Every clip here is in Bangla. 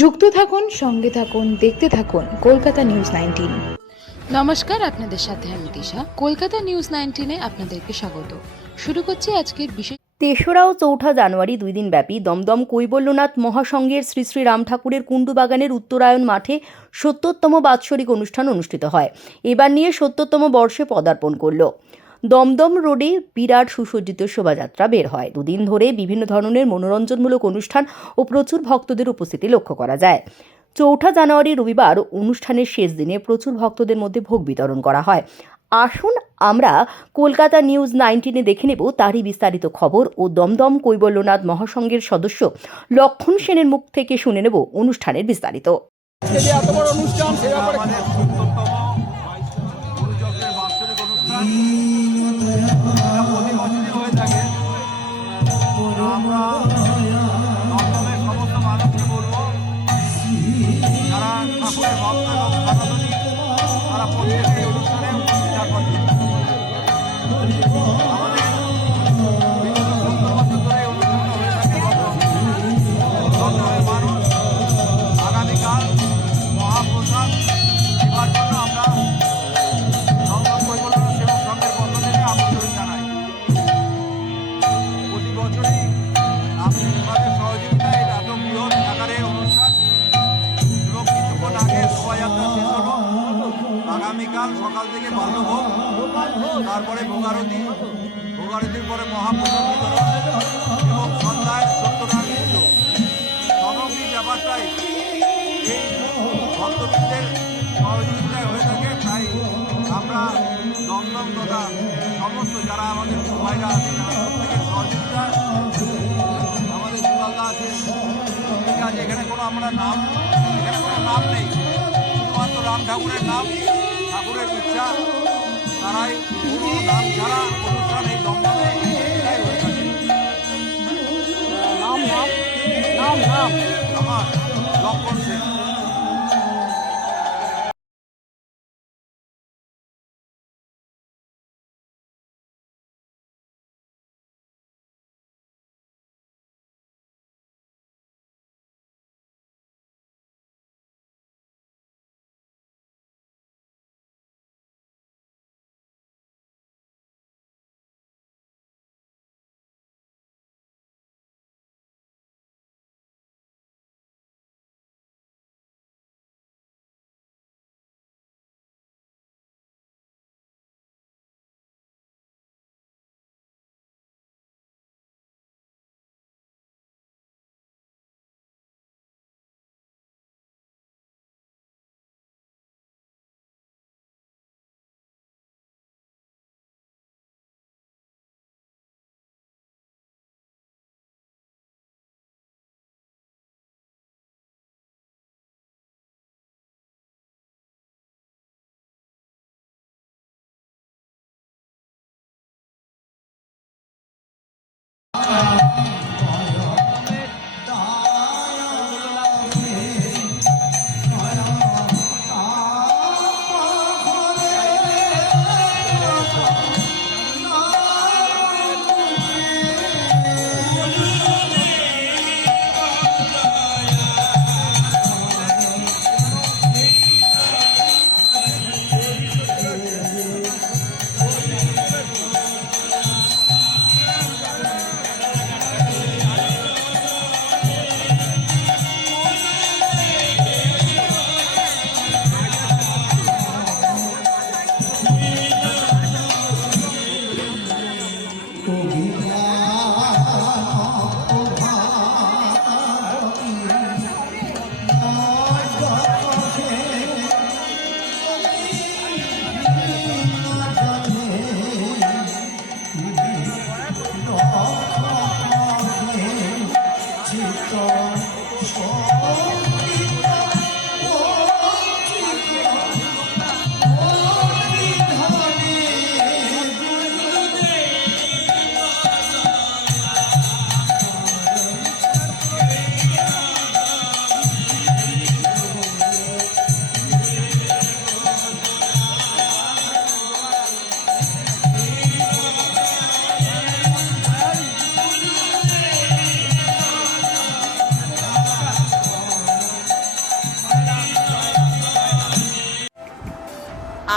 যুক্ত থাকুন, সঙ্গে থাকুন, দেখতে থাকুন কলকাতা নিউজ 19। নমস্কার, আপনাদের সাথে আমি দিশা। কলকাতা নিউজ 19-এ আপনাদেরকে স্বাগত। শুরু করছি আজকের বিশেষ। ৩রা ও ৪ঠা জানুয়ারি ২ দিনব্যাপী দমদম কৈবল্যনাথ মহাসংঘের শ্রী শ্রী রাম ঠাকুরের কুণ্ডুবাগানের উত্তরায়ণ মাঠে ৭০তম বাৎসরিক অনুষ্ঠান অনুষ্ঠিত হয়। এবার নিয়ে ৭০তম বর্ষে পদার্পণ করল। দমদম রোডে বিরাট সুসজ্জিত শোভাযাত্রা বের হয়। দুদিন ধরে বিভিন্ন ধরনের মনোরঞ্জনমূলক অনুষ্ঠান ও প্রচুর ভক্তদের উপস্থিতি লক্ষ্য করা যায়। ৪ঠা জানুয়ারি রবিবার অনুষ্ঠানের শেষ দিনে প্রচুর ভক্তদের মধ্যে ভোগ বিতরণ করা হয়। আসুন আমরা কলকাতা নিউজ 19-এ দেখে নেব তারই বিস্তারিত খবর ও দমদম কৈবল্যনাথ মহাসংঘের সদস্য লক্ষণ সেনের মুখ থেকে শুনে নেব অনুষ্ঠানের বিস্তারিত। এত বড় অনুষ্ঠান সে ব্যাপারে আমাদের ৭০তম গুরুচক্রের বাৎসরিক অনুষ্ঠান এটা প্রতি বছরই হয়ে থাকে। আমরা দমদমের সমস্ত মানুষকে বলবো, যারা ঠাকুরের ভক্ত এবং সনাতনী, তারা প্রত্যেকে এই অনুষ্ঠানে উপস্থিত থাকবেন। আমাদের বিগত ৭০ বছর ধরে এই অনুষ্ঠানটা হয়ে থাকে দমদমের মানুষ আগামীকাল মহাপ্রসাদ সেবার জন্য আমরা দমদম কৈবল্যনাথ সেবক সংঘের পক্ষ থেকে আমন্ত্রণ জানাই। প্রতি বছরই আপনাদের সহযোগিতায় এত বৃহৎ আকারের অনুষ্ঠান এবং কিছুক্ষণ আগে শোভাযাত্রা শেষ হলো। আগামীকাল সকাল থেকে বাল্যভোগ, তারপরে ভোগারতির পরে মহাপ্রসাদ বিতরণ এবং সন্ধ্যায় সত্যনারায়ণ পুজো। সামগ্রিক ব্যাপারটাই এই ভক্তবৃন্দের সহযোগিতায় হয়ে থাকে। তাই আমরা দমদম তথা সমস্ত যারা আমাদের ভাইরা আছে, যারা প্রত্যেকের সহযোগিতা, আমাদের দুলালদা আছে, প্রত্যেকে আছে। এখানে কোনো আমরা এখানে কোনো নাম নেই, শুধুমাত্র রাম ঠাকুরের নাম, ঠাকুরের ইচ্ছা, তারাই কোনো নাম ছাড়া অনুষ্ঠান এই দমদমে এটাই হয়ে থাকে। আমার লক্ষণ সেন।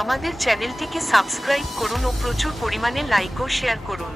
আমাদের চ্যানেলটিকে সাবস্ক্রাইব করুন ও প্রচুর পরিমাণে লাইক ও শেয়ার করুন।